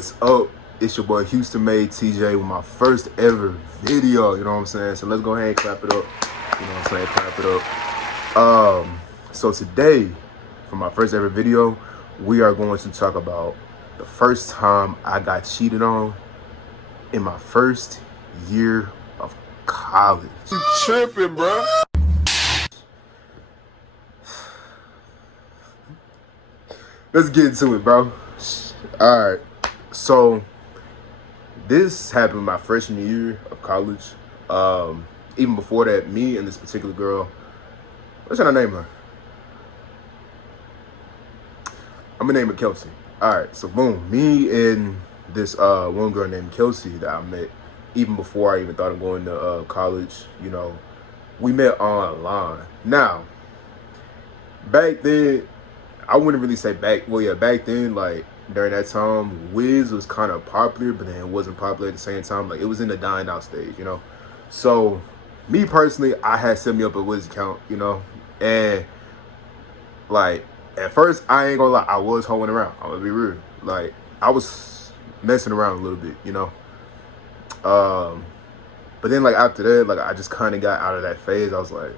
What's up? It's your boy Houston Made TJ with my first ever video, you know what I'm saying? So let's go ahead and clap it up. You know what I'm saying? Clap it up. So today, for my first ever video, we are going to talk about the first time I got cheated on in my first year of college. You tripping, bro? Let's get into it, bro. All right. So this happened my freshman year of college. Even before that, me and this particular girl, what should I name her? I'm gonna name her Kelsey. All right, so boom, me and this one girl named Kelsey that I met even before I even thought of going to college. You know, we met online. Now, back then, I wouldn't really say back. Well, yeah, back then, like during that time, Wiz was kind of popular, but then it wasn't popular at the same time. Like it was in the dying out stage, you know. So, me personally, I had set me up a Wiz account, you know, and like at first, I ain't gonna lie, I was hoeing around. I'm gonna be real. Like I was messing around a little bit, you know. But then like after that, like I just kind of got out of that phase. I was like,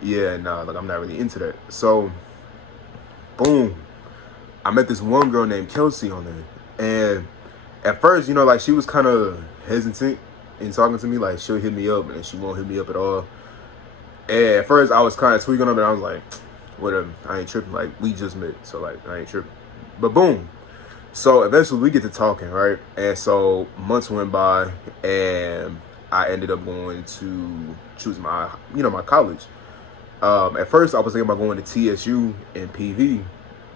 yeah, nah, like I'm not really into that. So, boom, I met this one girl named Kelsey on there, and at first, you know, like she was kind of hesitant in talking to me. Like she'll hit me up, and then she won't hit me up at all. And at first, I was kind of tweaking on it. I was like, whatever, I ain't tripping. Like we just met, so like I ain't tripping. But boom, so eventually we get to talking, right? And so months went by, and I ended up going to choose my, you know, my college. At first, I was thinking about going to TSU and PV,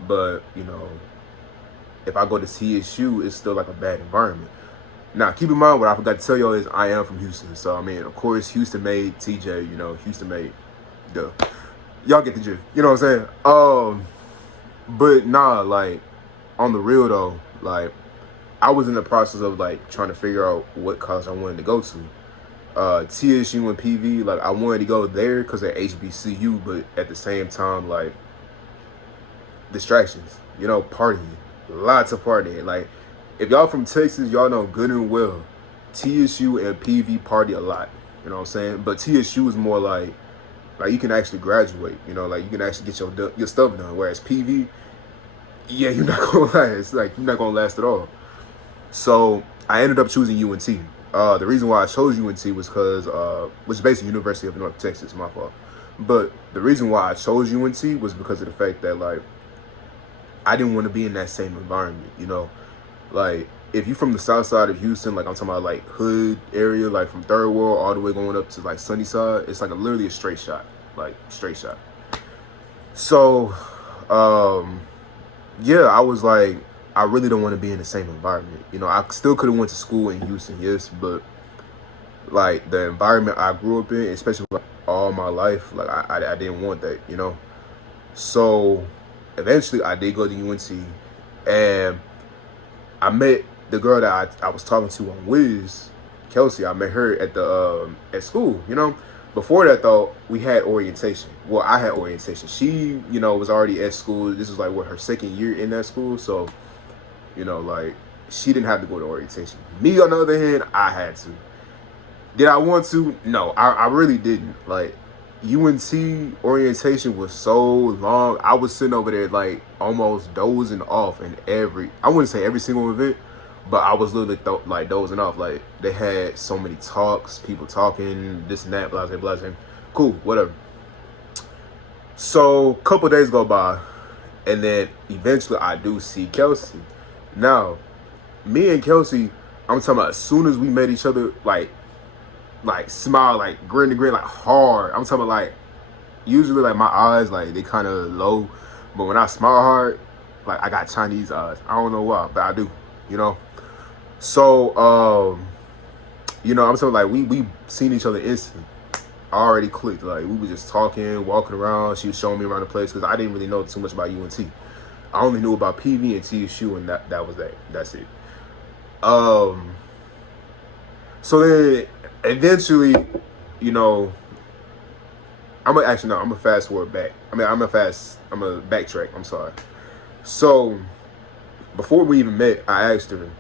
but you know, if I go to TSU, it's still like a bad environment. Now, keep in mind, what I forgot to tell y'all is I am from Houston. So, I mean, of course, Houston made TJ, you know, Houston made, duh. Y'all get the gist, you know what I'm saying? But nah, like, on the real though, like, I was in the process of like trying to figure out what college I wanted to go to. TSU and PV, like, I wanted to go there because they're HBCU, but at the same time, like, distractions, you know, partying, lots of partying. Like, if y'all from Texas, y'all know good and well, TSU and PV party a lot, you know what I'm saying? But TSU is more like you can actually graduate, you know, like you can actually get your stuff done. Whereas PV, yeah, you're not gonna last. Like you're not gonna last at all. So I ended up choosing UNT. The reason why I chose UNT was because, which is basically University of North Texas, my fault. But the reason why I chose UNT was because of the fact that like I didn't want to be in that same environment, you know. Like if you're from the south side of Houston, like I'm talking about like hood area, like from Third World all the way going up to like Sunnyside, it's like literally a straight shot, like straight shot. So, yeah, I was like, I really don't want to be in the same environment. You know, I still could have went to school in Houston, yes, but like the environment I grew up in, especially like all my life, like I didn't want that, you know. So eventually I did go to UNT, and I met the girl that I was talking to on Wiz, Kelsey. I met her at the at school, you know. Before that though, we had orientation. Well, I had orientation. She, you know, was already at school. This was like what, her second year in that school, so you know, like she didn't have to go to orientation. Me on the other hand, I had to. Did I want to? No, I really didn't. Like UNT orientation was so long. I was sitting over there like almost dozing off in I wouldn't say every single event, but I was literally like dozing off. Like they had so many talks, people talking, this and that, blah, blah, blah, blah. Cool, whatever. So a couple days go by, and then eventually I do see Kelsey. Now, me and Kelsey, I'm talking about as soon as we met each other, like smile, like grin to grin, like hard. I'm talking about like, usually like my eyes, like they kind of low, but when I smile hard, like I got Chinese eyes. I don't know why, but I do, you know. So, you know, I'm talking like we seen each other instantly. I already clicked. Like we were just talking, walking around. She was showing me around the place because I didn't really know too much about UNT. I only knew about PV and TSU, and that was that. That's it. So then eventually, you know, I'm gonna fast forward back. I'm gonna backtrack. I'm sorry. So before we even met, I asked her,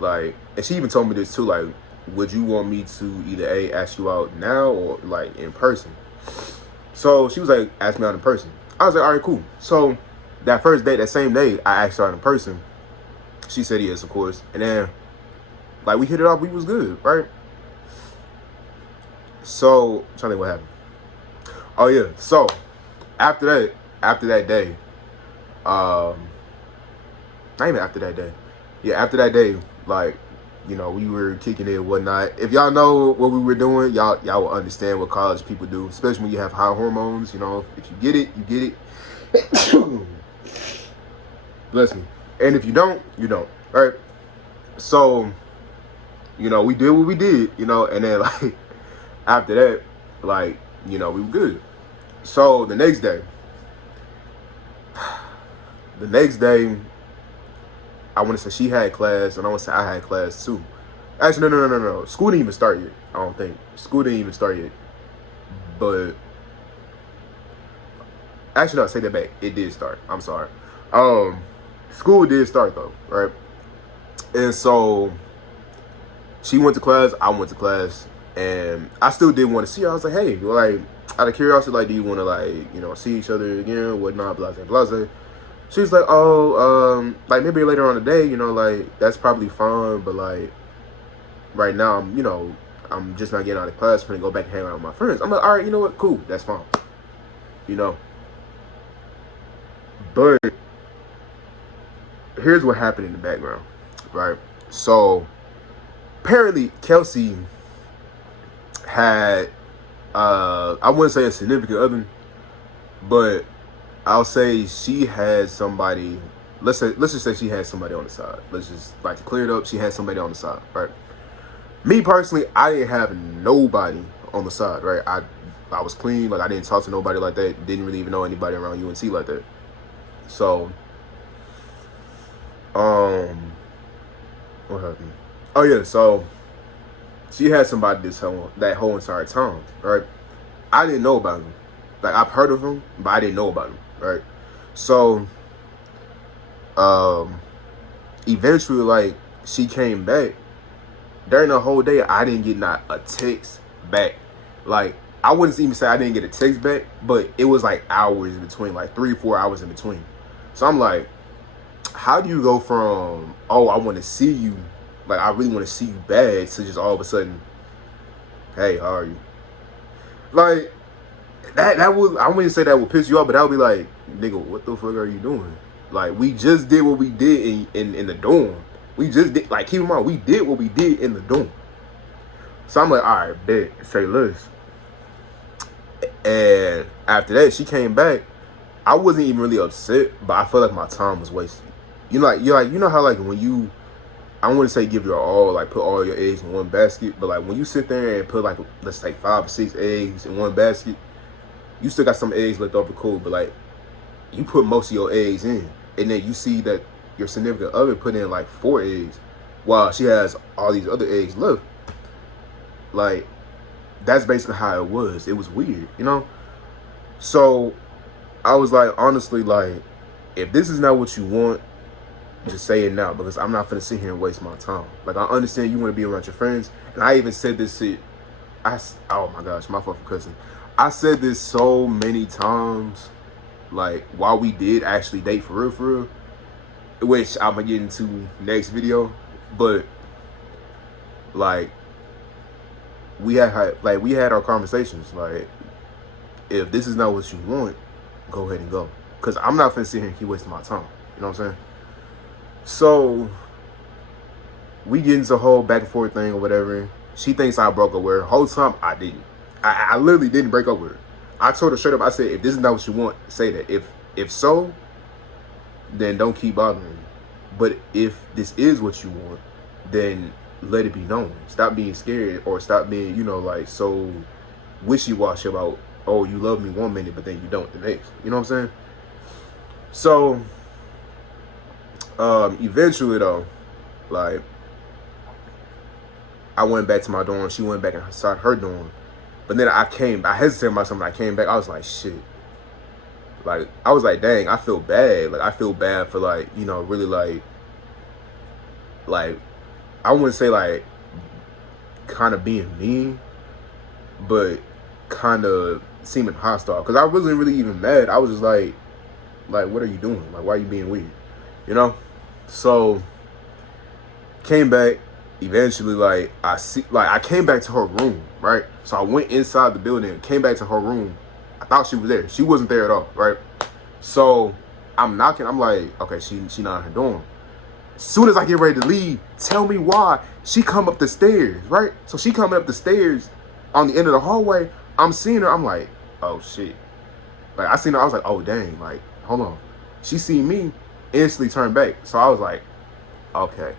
like, and she even told me this too, like, would you want me to either ask you out now or like in person? So she was like, ask me out in person. I was like, all right, cool. So that first day, that same day, I asked her out in person. She said yes, of course. And then, like, we hit it off. We was good, right? So, I'm trying to think what happened. Oh yeah. So after that day, not even after that day. Yeah, after that day, like, you know, we were kicking it and whatnot. If y'all know what we were doing, y'all will understand what college people do, especially when you have high hormones. You know, if you get it, you get it. Bless me. And if you don't, you don't. Right? So, you know, we did what we did, you know, and then like after that, like, you know, we were good. So the next day, I want to say she had class, and I want to say I had class too. Actually, no. School didn't even start yet. I don't think school didn't even start yet. But actually, no, I say that back. It did start. I'm sorry. School did start though, right? And so she went to class. I went to class, and I still did want to see her. I was like, hey, like, out of curiosity, like, do you want to, like, you know, see each other again? Whatnot, blase, blase. She's like, oh, like, maybe later on today, you know, like, that's probably fine, but, like, right now, you know, I'm just not getting out of class. I'm gonna go back and hang out with my friends. I'm like, all right, you know what? Cool, that's fine. You know? But here's what happened in the background, right? So, apparently, Kelsey had, I wouldn't say a significant other, but I'll say she had somebody. Let's just say she had somebody on the side. Let's just, like, to clear it up. She had somebody on the side, right? Me personally, I didn't have nobody on the side, right? I was clean. Like, I didn't talk to nobody like that. Didn't really even know anybody around UNC like that. So, what happened? Oh yeah, so she had somebody that whole entire time, right? I didn't know about him. Like, I've heard of him, but I didn't know about him, right? So, eventually, like, she came back. During the whole day, I didn't get not a text back. Like, I wouldn't even say I didn't get a text back, but it was like hours in between, like 3 or 4 hours in between. So I'm like, how do you go from, oh, I want to see you, like, I really want to see you bad, to just all of a sudden, hey, how are you? Like, that would, I wouldn't say that would piss you off, but that would be like, nigga, what the fuck are you doing? Like, we just did what we did in the dorm. We just did, like, keep in mind, we did what we did in the dorm. So I'm like, all right, bet, say less. And after that, she came back. I wasn't even really upset, but I felt like my time was wasted. You know, you know how, like, when you, I don't want to say give your all, like, put all your eggs in one basket, but, like, when you sit there and put, like, let's say 5 or 6 eggs in one basket, you still got some eggs left over, cool, but, like, you put most of your eggs in, and then you see that your significant other put in, like, 4 eggs, while she has all these other eggs left. Like, that's basically how it was. It was weird, you know? So, I was like, honestly, like, if this is not what you want, just say it now, because I'm not finna sit here and waste my time. Like, I understand you want to be around your friends, and I even said this shit, oh my gosh, my fault for cussing. I said this so many times, like, while we did actually date for real, which I'm gonna get into next video, but, like, we had our conversations, like, if this is not what you want, go ahead and go, because I'm not finna sit here and keep wasting my time, you know what I'm saying? So, we get into a whole back and forth thing or whatever. She thinks I broke up with her. Whole time, I didn't. I literally didn't break up with her. I told her straight up, I said, if this is not what you want, say that. If so, then don't keep bothering me. But if this is what you want, then let it be known. Stop being scared, or stop being, you know, like, so wishy-washy about, oh, you love me one minute, but then you don't the next. You know what I'm saying? So, eventually, though, like, I went back to my dorm. She went back inside her dorm. But then I hesitated about something. I came back. I was like, shit. Like, I was like, dang, I feel bad. Like, I feel bad for, like, you know, really, like, like, I wouldn't say like kind of being mean, but kind of seeming hostile. Because I wasn't really even mad. I was just like, what are you doing? Like, why are you being weird? You know? So, came back. Eventually, like, I came back to her room, right? So I went inside the building, came back to her room. I thought she was there. She wasn't there at all, right? So I'm knocking. I'm like, okay, she not in her dorm. As soon as I get ready to leave, tell me why. She come up the stairs, right? So she coming up the stairs on the end of the hallway. I'm seeing her. I'm like, oh shit. Like, I seen her. I was like, oh dang. Like, hold on. She seen me, instantly turned back. So I was like, okay.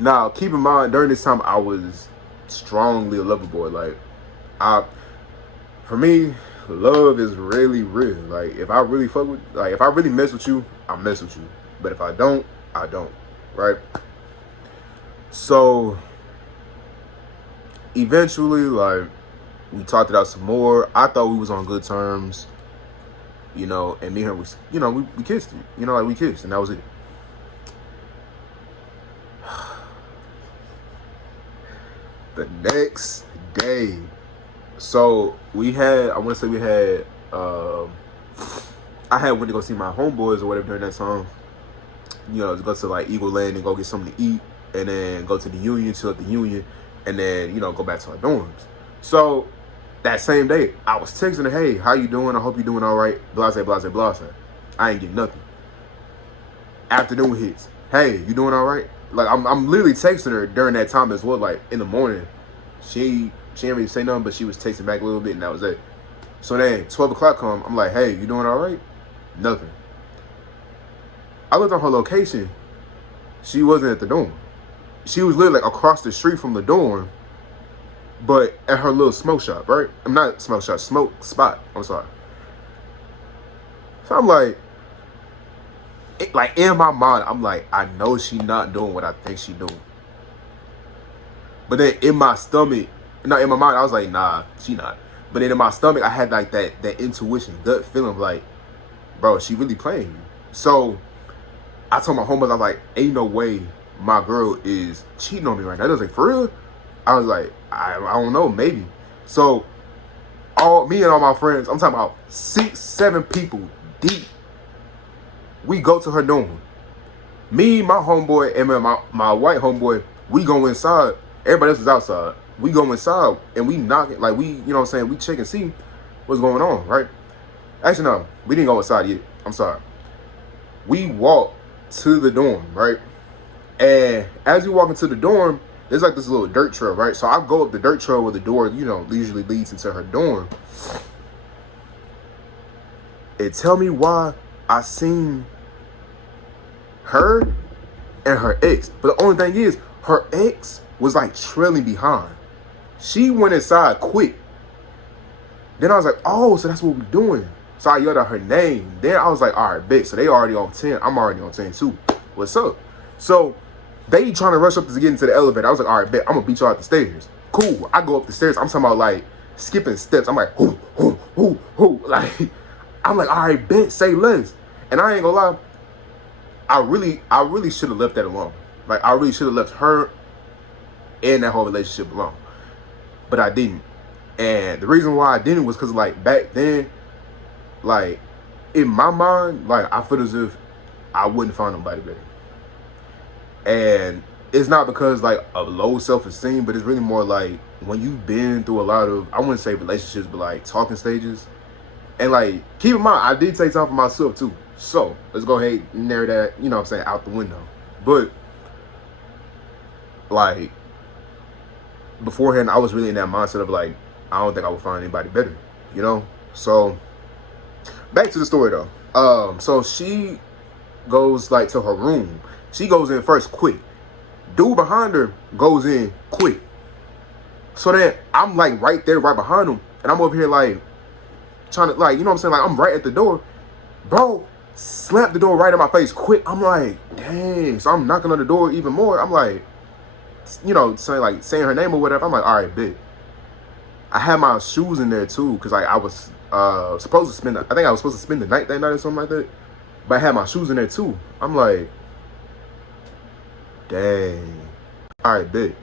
Now, keep in mind, during this time, I was strongly a lover boy. Like, for me, love is really real. Like, if I really fuck with, like, if I really mess with you, I mess with you. But if I don't, I don't. Right? So, eventually, like, we talked it out some more. I thought we was on good terms, you know, and me and her was, you know, we kissed it. You know, like, we kissed, and that was it. The next day, so we had, I want to say we had, I had went to go see my homeboys or whatever during that time. You know, to go to like Eagle Land and go get something to eat, and then go to the Union, chill at the Union, and then, you know, go back to our dorms. So that same day, I was texting her, hey, how you doing? I hope you're doing all right. Blase, blase, blase. I ain't getting nothing. Afternoon hits. Hey, you doing all right? Like, I'm literally texting her during that time as well. Like, in the morning, she didn't really say nothing, but she was texting back a little bit, and that was it. So then 12 o'clock come, I'm like, hey, you doing all right? Nothing. I looked on her location. She wasn't at the dorm. She was literally like across the street from the dorm, but at her little smoke shop, right? I'm not smoke shop, smoke spot. I'm sorry. So I'm like, in my mind, I'm like, I know she not doing what I think she doing. But then in my stomach, not in my mind, I was like, nah, she not. But then in my stomach, I had like that intuition, gut feeling of like, bro, she really playing you. So I told my homeboys, I was like, ain't no way my girl is cheating on me right now. They was like, for real? I was like, I don't know, maybe. So me and all my friends, I'm talking about 6, 7 people deep. We go to her dorm. Me, my homeboy, and my white homeboy, we go inside. Everybody else is outside. We go inside and we knock it, like, we, you know what I'm saying, we check and see what's going on, right? Actually, no, we didn't go inside yet. I'm sorry. We walk to the dorm, right? And as we walk into the dorm, there's like this little dirt trail, right? So I go up the dirt trail where the door, you know, usually leads into her dorm. And tell me why I seen her and her ex. But the only thing is, her ex was like trailing behind. She went inside quick. Then I was like, oh, so that's what we're doing. So I yelled out her name. Then I was like, all right, bet. So they already on 10. I'm already on 10 too. What's up? So they trying to rush up to get into the elevator. I was like, all right, bet. I'm going to beat y'all out the stairs. Cool. I go up the stairs. I'm talking about like skipping steps. I'm like, hoo, hoo, hoo, hoo. Like, I'm like, all right, bet. Say less. And I ain't going to lie. I really should have left that alone. Like, I really should have left her and that whole relationship alone. But I didn't. And the reason why I didn't was because, like, back then, like, in my mind, like, I feel as if I wouldn't find nobody better. And it's not because, like, of low self-esteem, but it's really more like when you've been through a lot of, I wouldn't say relationships, but, like, talking stages. And, like, keep in mind, I did take time for myself, too. So, let's go ahead and narrow that, you know what I'm saying, out the window. But, like, beforehand, I was really in that mindset of, like, I don't think I would find anybody better, you know? So, back to the story, though. So she goes, like, to her room. She goes in first quick. Dude behind her goes in quick. So then, I'm, like, right there, right behind him. And I'm over here, like, trying to, like, you know what I'm saying? Like, I'm right at the door. Bro, slapped the door right in my face quick. I'm like, dang. So I'm knocking on the door even more. I'm like, you know, saying her name or whatever. I'm like, all right, bitch. I had my shoes in there too, because like I was supposed to spend, I think I was supposed to spend the night that night or something like that. But I had my shoes in there too. I'm like, dang. All right, big.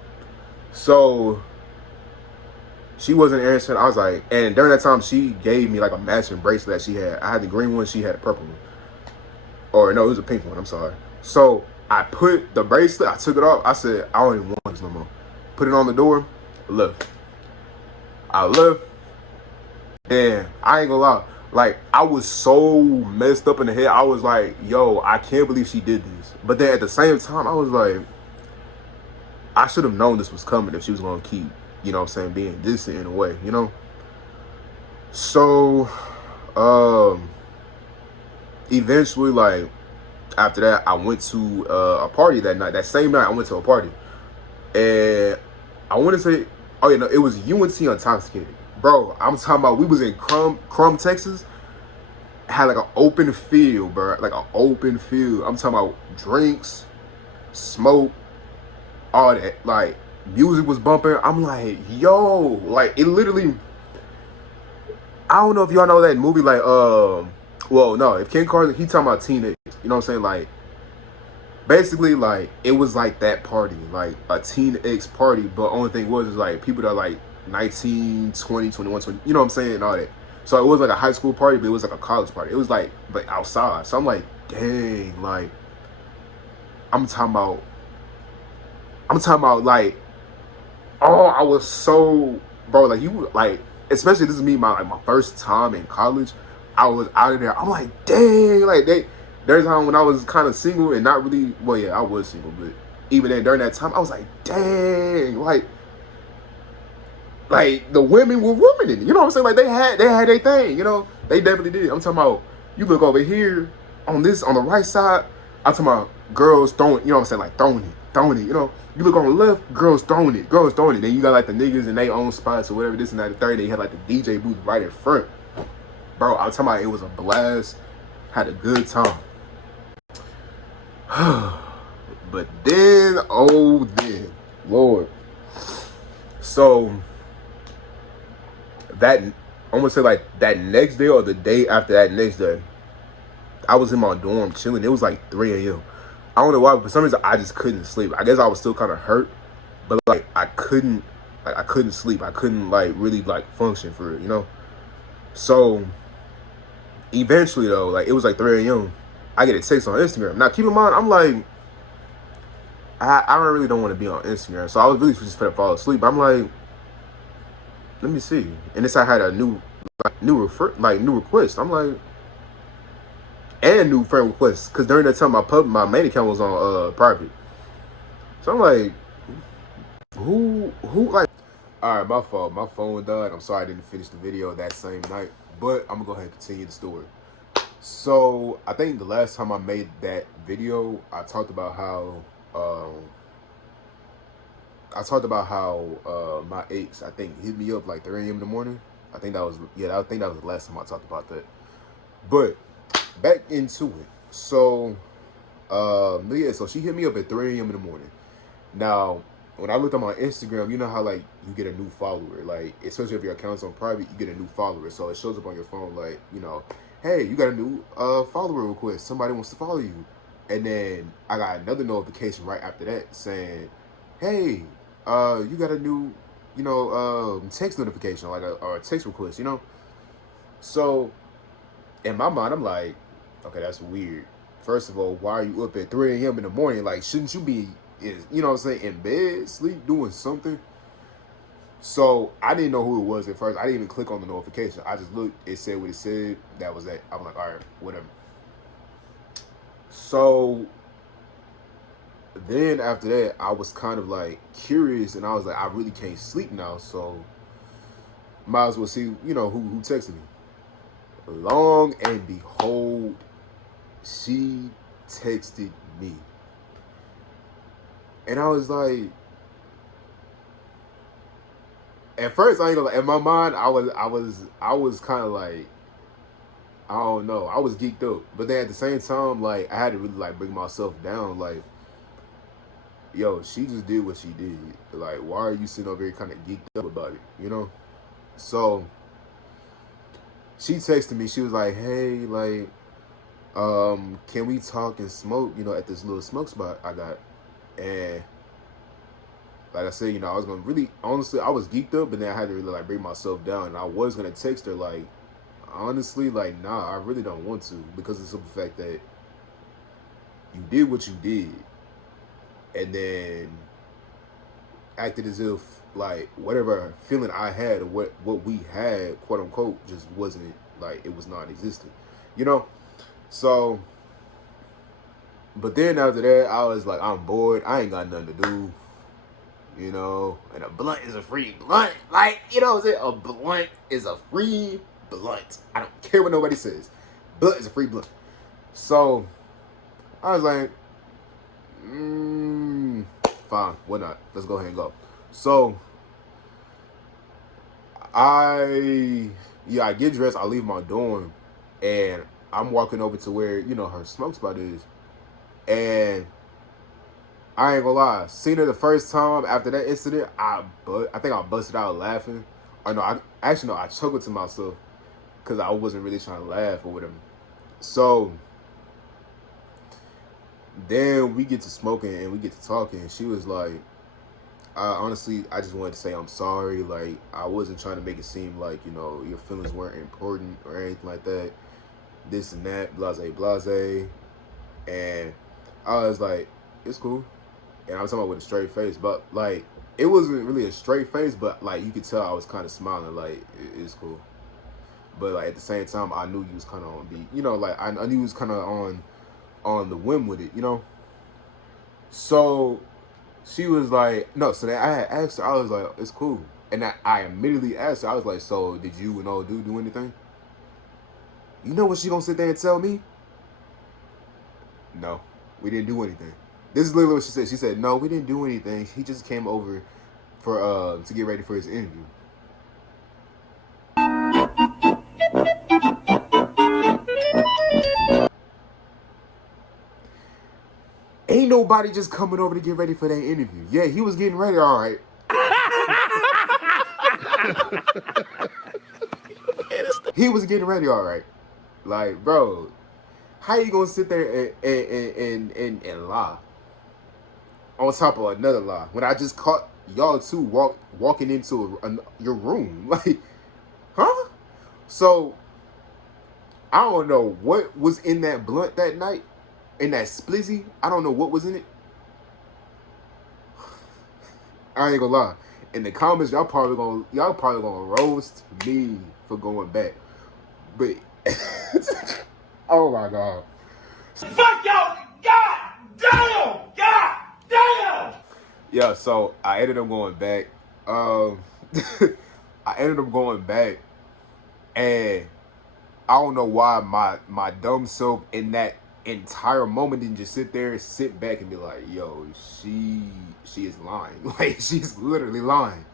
So she wasn't answering. I was like, and during that time, she gave me like a matching bracelet that she had. I had the green one, she had a purple one. Or no, it was a pink one. I'm sorry. So I put the bracelet, I took it off. I said, I don't even want this no more. Put it on the door, left. I left, and I ain't gonna lie. Like, I was so messed up in the head. I was like, yo, I can't believe she did this. But then at the same time, I was like, I should have known this was coming if she was gonna keep, you know what I'm saying, being distant in a way, you know? So, eventually, like, after that, I went to a party that night. That same night, I went to a party. And I want to say, oh yeah, no, it was UNC Intoxicated. Bro, I'm talking about, we was in Crum, Texas. Had like an open field, bro. Like an open field. I'm talking about drinks, smoke, all that. Like, music was bumping. I'm like, yo, like, it literally, I don't know if y'all know that movie, like, well, no, if Ken Carson, he talking about teenagers, you know what I'm saying? Like, basically, like, it was like that party, like a Teen X party, but only thing was, is like, people that are like 19, 20, 21, 20, you know what I'm saying, and all that. So it was like a high school party, but it was like a college party. It was like, but outside. So I'm like, dang, like, I'm talking about, like, oh, I was so, bro, like, you, like, especially this is me, my first time in college. I was out of there. I'm like, dang, like, there's a time when I was kind of single and not really, well, yeah, I was single, but even then, during that time, I was like, dang, like the women were women, you know what I'm saying? Like, they had their thing, you know? They definitely did. I'm talking about, you look over here, on the right side, I'm talking about girls throwing, you know what I'm saying? Like, throwing it, you know? You look on the left, girls throwing it. Then you got, like, the niggas in their own spots or whatever, this and that, the third, they had, like, the DJ booth right in front. Bro, I'm talking about, it was a blast. Had a good time. But then, Lord. So, that, I'm gonna say, like, that next day or the day after that next day, I was in my dorm chilling. It was like 3 a.m. I don't know why, but for some reason I just couldn't sleep. I guess I was still kind of hurt, but like I couldn't sleep. I couldn't like really like function for it, you know. So eventually though, like it was like 3 a.m. I get a text on Instagram. Now keep in mind, I'm like, I really don't want to be on Instagram, so I was really just finna fall asleep. I'm like, let me see, and this I had a new request. I'm like, and new friend requests, because during that time my main account was on private. So I'm like, who like, all right, my fault, my phone died. I'm sorry I didn't finish the video that same night, but I'm gonna go ahead and continue the story. So I think the last time I made that video, I talked about how my ex, I think, hit me up like 3 a.m. in the morning. I think that was the last time I talked about that. But back into it. So yeah, so she hit me up at 3 a.m. in the morning. Now, when I looked on my Instagram, you know how like you get a new follower, like especially if your account's on private, you get a new follower. So it shows up on your phone like, you know, hey, you got a new follower request. Somebody wants to follow you. And then I got another notification right after that saying, hey, you got a new, you know, text notification, like or a text request, you know. So in my mind, I'm like, okay, that's weird. First of all, why are you up at 3 a.m. in the morning? Like, shouldn't you be, you know what I'm saying, in bed, sleep, doing something? So I didn't know who it was at first. I didn't even click on the notification. I just looked. It said what it said. That was that. I'm like, all right, whatever. So then after that, I was kind of like curious, and I was like, I really can't sleep now. So might as well see, you know, who texted me. Long and behold, she texted me. And I was like, at first I ain't gonna, in my mind, I was kind of like, I don't know, I was geeked up. But then at the same time, like, I had to really like bring myself down. Like, yo, she just did what she did. Like, why are you sitting over here kind of geeked up about it, you know? So she texted me. She was like, hey, like, can we talk and smoke, you know, at this little smoke spot I got? And like I said, you know, I was gonna really, honestly, I was geeked up, but then I had to really like bring myself down. And I was gonna text her like, honestly, like, nah, I really don't want to, because of the simple fact that you did what you did, and then acted as if like whatever feeling I had or what we had, quote unquote, just wasn't, like, it was non-existent, you know. So, but then after that, I was like, I'm bored. I ain't got nothing to do, you know. And a blunt is a free blunt, like, you know what I'm saying? A blunt is a free blunt. I don't care what nobody says. Blunt is a free blunt. So I was like, fine, why not? Let's go ahead and go. So I get dressed, I leave my dorm, and I'm walking over to where, you know, her smoke spot is. And I ain't gonna lie, seen her the first time after that incident, I think I busted out laughing. Or no, I chuckled to myself because I wasn't really trying to laugh or whatever. So then we get to smoking and we get to talking, and she was like, honestly, I just wanted to say I'm sorry. Like, I wasn't trying to make it seem like, you know, your feelings weren't important or anything like that. This and that, blase, blase. And I was like, it's cool. And I was talking about with a straight face. But, like, it wasn't really a straight face, but, like, you could tell I was kind of smiling, like, it's cool. But, like, at the same time, I knew you was kind of on beat. You know, like, I knew you was kind of on the whim with it, you know? So she was like, no, so then I had asked her, I was like, it's cool. And I immediately asked her, I was like, so did you and old dude do anything? You know what she gonna sit there and tell me? No, we didn't do anything. This is literally what she said. She said, no, we didn't do anything. He just came over for to get ready for his interview. Ain't nobody just coming over to get ready for that interview. Yeah, he was getting ready, all right. He was getting ready, all right. Like, bro, how you gonna sit there and lie on top of another lie when I just caught y'all two walking into your room? Like, huh? So I don't know what was in that blunt that night, in that splizzy. I don't know what was in it. I ain't gonna lie. In the comments, y'all probably gonna roast me for going back. But oh my god. Fuck y'all! God damn! God damn! Yeah, so I ended up going back. I ended up going back, and I don't know why my dumb self in that entire moment didn't just sit back and be like, yo, she is lying. Like, she's literally lying.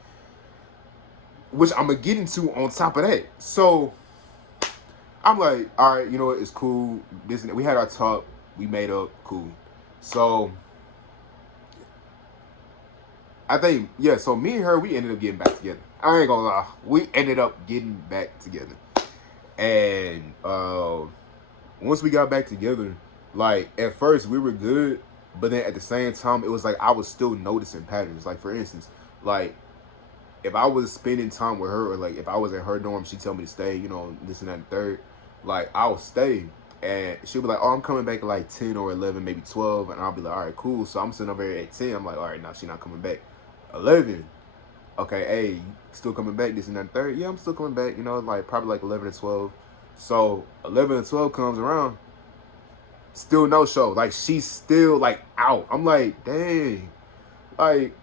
Which I'm gonna get into on top of that. So I'm like, all right, you know what, it's cool. We had our talk, we made up, cool. So I think, yeah, so me and her, we ended up getting back together. I ain't gonna lie, we ended up getting back together. And once we got back together, like, at first we were good, but then at the same time, it was like I was still noticing patterns. Like, for instance, like, if I was spending time with her, or like if I was at her dorm, she'd tell me to stay, you know, this and that and third, like, I'll stay. And she'll be like, oh, I'm coming back at like 10 or 11, maybe 12. And I'll be like, all right, cool. So I'm sitting over here at 10. I'm like, all right, now she's not coming back. 11. Okay, hey, you still coming back, this and that and third? Yeah, I'm still coming back, you know, like probably like 11 and 12. So 11 and 12 comes around, still no show. Like, she's still like out. I'm like, dang. Like,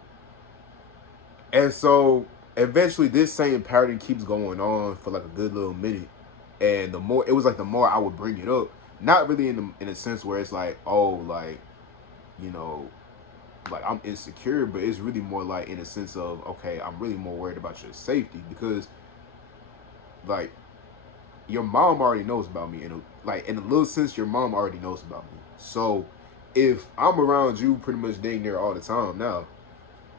and so eventually this same pattern keeps going on for like a good little minute. And the more, it was like the more I would bring it up, not really in a sense where it's like, oh, like, you know, like I'm insecure, but it's really more like in a sense of, okay, I'm really more worried about your safety, because like your mom already knows about me, and like in a little sense, your mom already knows about me. So if I'm around you pretty much dang near all the time now,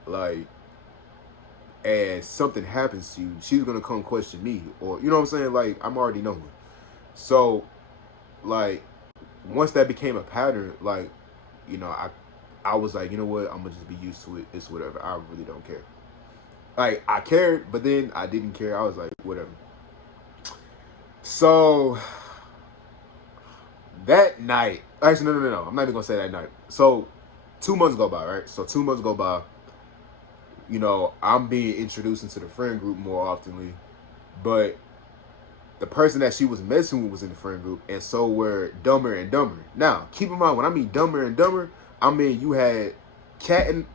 like, and something happens to you, she's gonna come question me, or, you know what I'm saying? Like, I'm already knowing. So, like, once that became a pattern, like, you know, I I was like, you know what? I'm gonna just be used to it. It's whatever. I really don't care. Like, I cared, but then I didn't care. I was like, whatever. So that night, actually, no. I'm not even gonna say that night. So 2 months go by, right? So 2 months go by. You know, I'm being introduced into the friend group more oftenly, but the person that she was messing with was in the friend group, and so were Dumber and Dumber. Now, keep in mind, when I mean Dumber and Dumber, I mean you had no,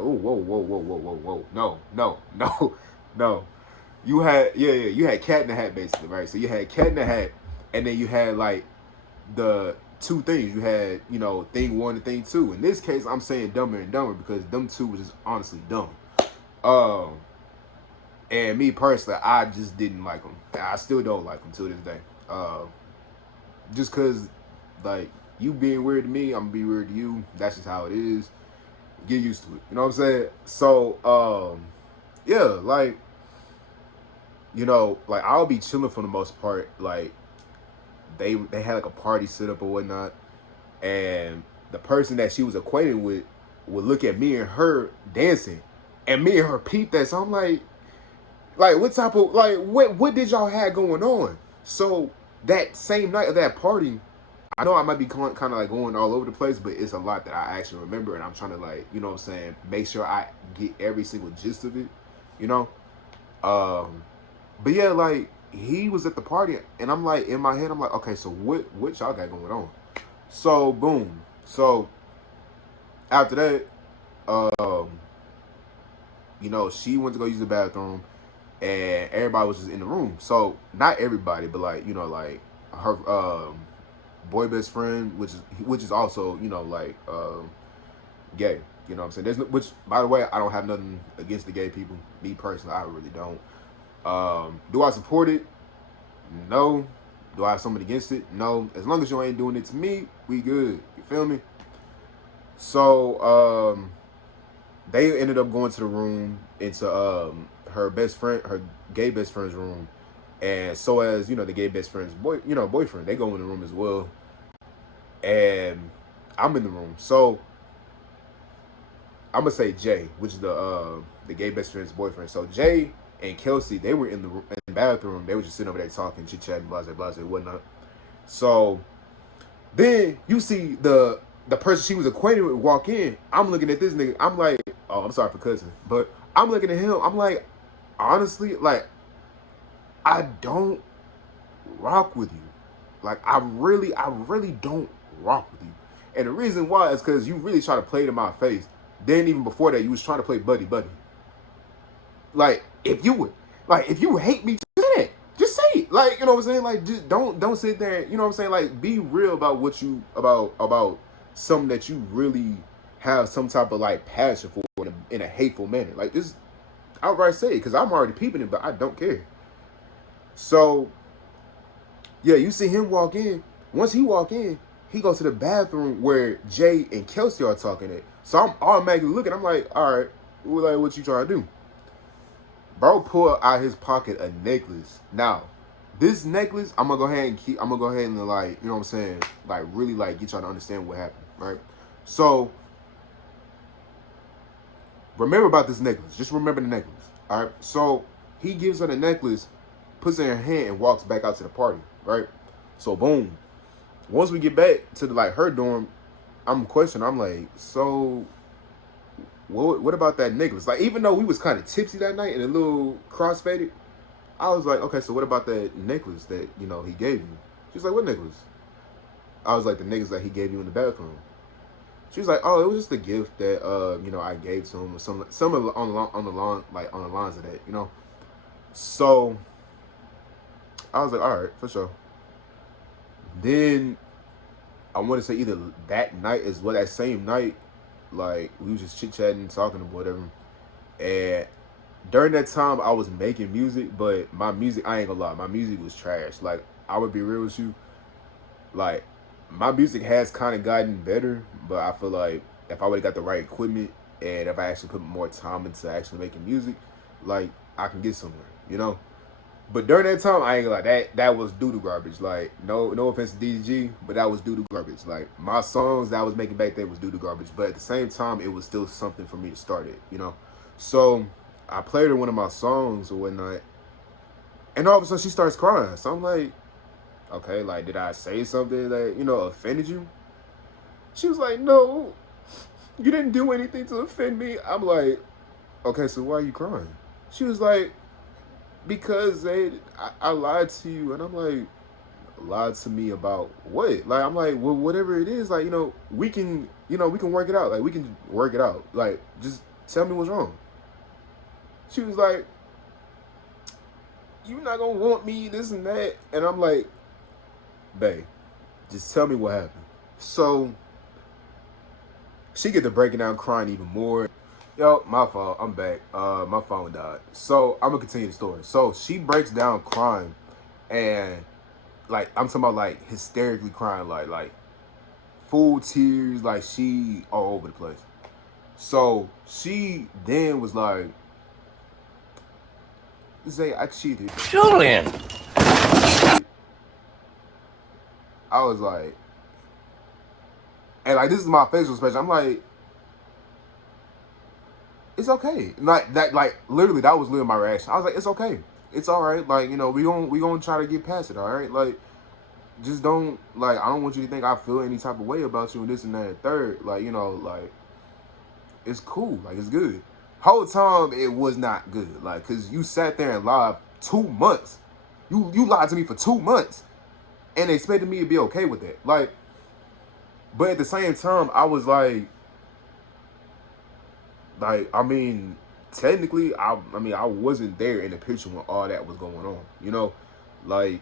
whoa, no. You had, you had Cat in the Hat, basically, right? So you had Cat in the Hat, and then you had, like, the two things. You had, you know, thing one and thing two. In this case, I'm saying Dumber and Dumber because them two was just honestly dumb. And me personally, I just didn't like them. I still don't like them to this day. Just because, like, you being weird to me, I'm going to be weird to you. That's just how it is. Get used to it. You know what I'm saying? So, yeah, like, you know, like, I'll be chilling for the most part. Like, they had, like, a party set up or whatnot. And the person that she was acquainted with would look at me and her dancing. And me and her peep that. So I'm like, what type of, like, what did y'all have going on? So that same night of that party, I know I might be kind of like going all over the place, but it's a lot that I actually remember, and I'm trying to, like, you know what I'm saying, make sure I get every single gist of it, you know? But yeah, like, he was at the party, and I'm like, in my head, I'm like, okay, so what y'all got going on? So, boom. So, after that, you know, she went to go use the bathroom, and everybody was just in the room. So not everybody, but, like, you know, like her boy best friend, which is also, you know, like gay. You know what I'm saying? There's no, which, by the way, I don't have nothing against the gay people. Me personally, I really don't. Do I support it? No. Do I have something against it? No. As long as you ain't doing it to me, we good. You feel me? So they ended up going to the room, into her best friend, her gay best friend's room, and so as, you know, the gay best friend's boyfriend, they go in the room as well, and I'm in the room. So I'm gonna say Jay, which is the gay best friend's boyfriend. So Jay and Kelsey, they were in the bathroom. They were just sitting over there talking, chit chatting, blah blah whatnot. So then you see the person she was acquainted with walk in. I'm looking at this nigga. I'm like, oh, I'm sorry for cussing, but I'm looking at him. I'm like, honestly, like, I don't rock with you. Like, I really don't rock with you. And the reason why is because you really try to play it in my face. Then even before that, you was trying to play buddy. Like, if you hate me, just say that. Just say it. Like, you know what I'm saying? Like, just don't sit there. You know what I'm saying? Like, be real about what you, about something that you really have some type of, like, passion for in a hateful manner. Like, just outright say it, because I'm already peeping it, but I don't care. So, yeah, you see him walk in. Once he walk in, he goes to the bathroom where Jay and Kelsey are talking at. So I'm automatically looking. I'm like, all right, what you trying to do? Bro pulled out his pocket a necklace. Now, this necklace, I'm gonna go ahead and like, you know what I'm saying, like, really, like, get y'all to understand what happened, right? So remember about this necklace. Just remember the necklace. All right. So he gives her the necklace, puts it in her hand, and walks back out to the party, right? So boom. Once we get back to her dorm, I'm questioning. I'm like, so what about that necklace? Like, even though we was kind of tipsy that night and a little crossfaded, I was like, okay, so what about that necklace that, you know, he gave you? She's like, what necklace? I was like, the necklace that he gave you in the bathroom. She was like, oh, it was just a gift that you know, I gave to him, or some on the lines of that, you know. So I was like, all right, for sure. Then I want to say either that night as well, that same night, like, we was just chit chatting, talking or whatever. And during that time, I was making music, but my music, I ain't gonna lie, my music was trash. Like, I would be real with you, like, my music has kind of gotten better, but I feel like if I would have got the right equipment and if I actually put more time into actually making music, like, I can get somewhere, you know? But during that time, I ain't gonna lie, that was doo-doo garbage. Like, no offense to DDG, but that was doo-doo garbage. Like, my songs that I was making back then was doo-doo garbage. But at the same time, it was still something for me to start it, you know? So, I played her one of my songs or whatnot, and all of a sudden she starts crying. So I'm like, okay, like, did I say something that, you know, offended you? She was like, no, you didn't do anything to offend me. I'm like, okay, so why are you crying? She was like, because I lied to you. And I'm like, lied to me about what? Like, I'm like, well, whatever it is, like, you know, we can work it out. Like, we can work it out. Like, just tell me what's wrong. She was like, you not gonna want me, this and that. And I'm like, babe, just tell me what happened. So she get to breaking down, crying even more. Yo, my fault. I'm back. My phone died. So I'm gonna continue the story. So she breaks down crying, and like I'm talking about like hysterically crying, like full tears, like she all over the place. So she then was like, "Zay, I cheated." Julian. I was like, and like this is my facial expression. I'm like, it's okay. Like that, like literally, that was literally my reaction. I was like, it's okay. It's all right. Like, you know, we gonna try to get past it. All right. Like, just don't, like, I don't want you to think I feel any type of way about you and this and that and third. Like, you know, like, it's cool. Like, it's good. Whole time it was not good. Like, cause you sat there and lied 2 months. You lied to me for 2 months and expected me to be okay with that. Like, but at the same time, I was like, I mean, technically, I mean, I wasn't there in the picture when all that was going on. You know, like,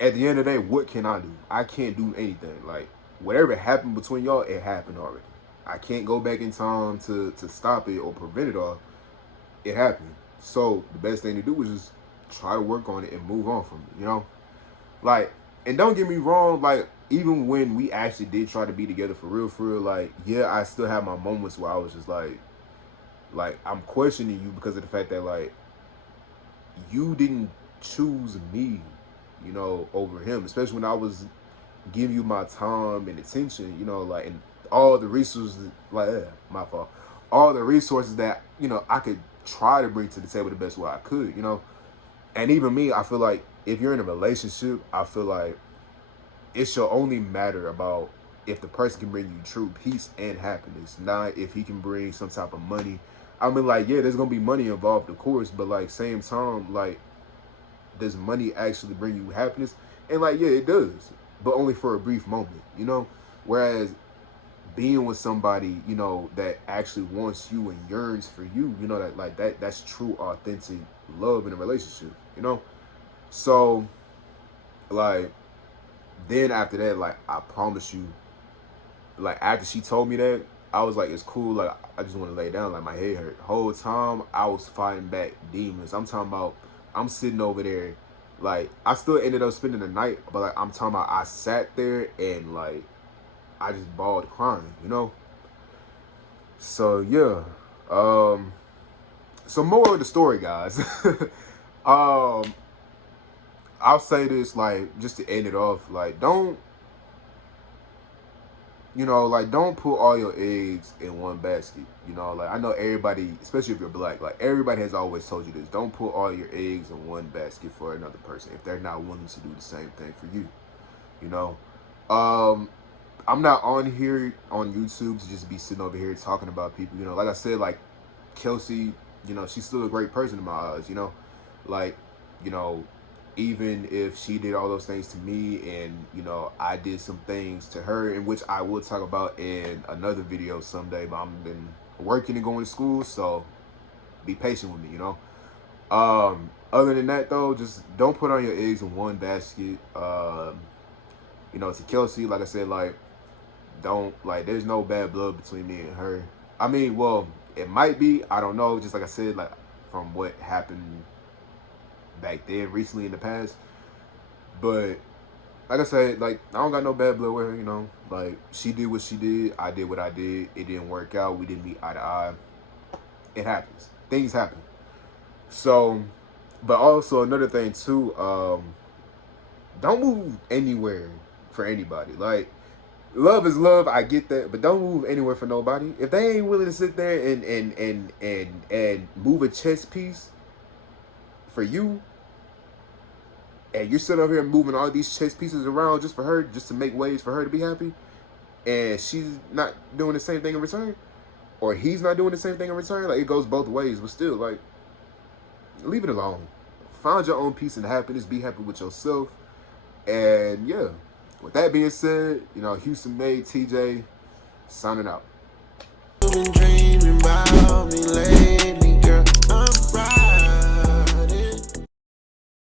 at the end of the day, what can I do? I can't do anything. Like, whatever happened between y'all, it happened already. I can't go back in time to stop it or prevent it all. It happened. So the best thing to do is just try to work on it and move on from it, you know? Like, and don't get me wrong, like, even when we actually did try to be together for real, like, yeah, I still have my moments where I was just like, I'm questioning you because of the fact that, like, you didn't choose me, you know, over him, especially when I was giving you my time and attention, you know, like, and all the resources, like, my fault, all the resources that, you know, I could try to bring to the table the best way I could, you know. And even me, I feel like if you're in a relationship, I feel like it should only matter about if the person can bring you true peace and happiness, not if he can bring some type of money. I mean, like, yeah, there's gonna be money involved, of course, but like same time, like, does money actually bring you happiness? And like, yeah, it does, but only for a brief moment, you know. Whereas being with somebody, you know, that actually wants you and yearns for you, you know, that like that's true, authentic love in a relationship, you know. So, like, then after that, like, I promise you, like, after she told me that, I was like, it's cool. Like, I just want to lay down. Like, my head hurt. Whole time, I was fighting back demons. I'm talking about, I'm sitting over there. Like, I still ended up spending the night, but, like, I'm talking about I sat there and, like, I just bawled crying, you know? So, yeah. So, more of the story, guys. I'll say this, like, just to end it off. Like, don't, you know, like, don't put all your eggs in one basket. You know, like, I know everybody, especially if you're black, like, everybody has always told you this. Don't put all your eggs in one basket for another person if they're not willing to do the same thing for you. You know, I'm not on here on YouTube to just be sitting over here talking about people. You know, like I said, like, Kelsey, you know, she's still a great person in my eyes, you know, like, you know, even if she did all those things to me and, you know, I did some things to her, in which I will talk about in another video someday, but I've been working and going to school, so be patient with me, you know. Other than that, though, just don't put all your eggs in one basket. You know, to Kelsey, like I said, like, don't, like, there's no bad blood between me and her. I mean, well, it might be, I don't know, just like I said, like, from what happened back then, recently in the past. But like I said, like, I don't got no bad blood with her, you know. Like, she did what she did, I did what I did. It didn't work out, we didn't meet eye to eye. It happens. Things happen. So But also another thing too, don't move anywhere for anybody. Like, love is love, I get that, but don't move anywhere for nobody. If they ain't willing to sit there and move a chess piece for you, and you're sitting over here moving all these chess pieces around just for her, just to make ways for her to be happy, and she's not doing the same thing in return, or he's not doing the same thing in return, like, it goes both ways. But still, like, leave it alone. Find your own peace and happiness. Be happy with yourself. And yeah, with that being said, you know, Houston made TJ signing out. Been dreaming about me lately.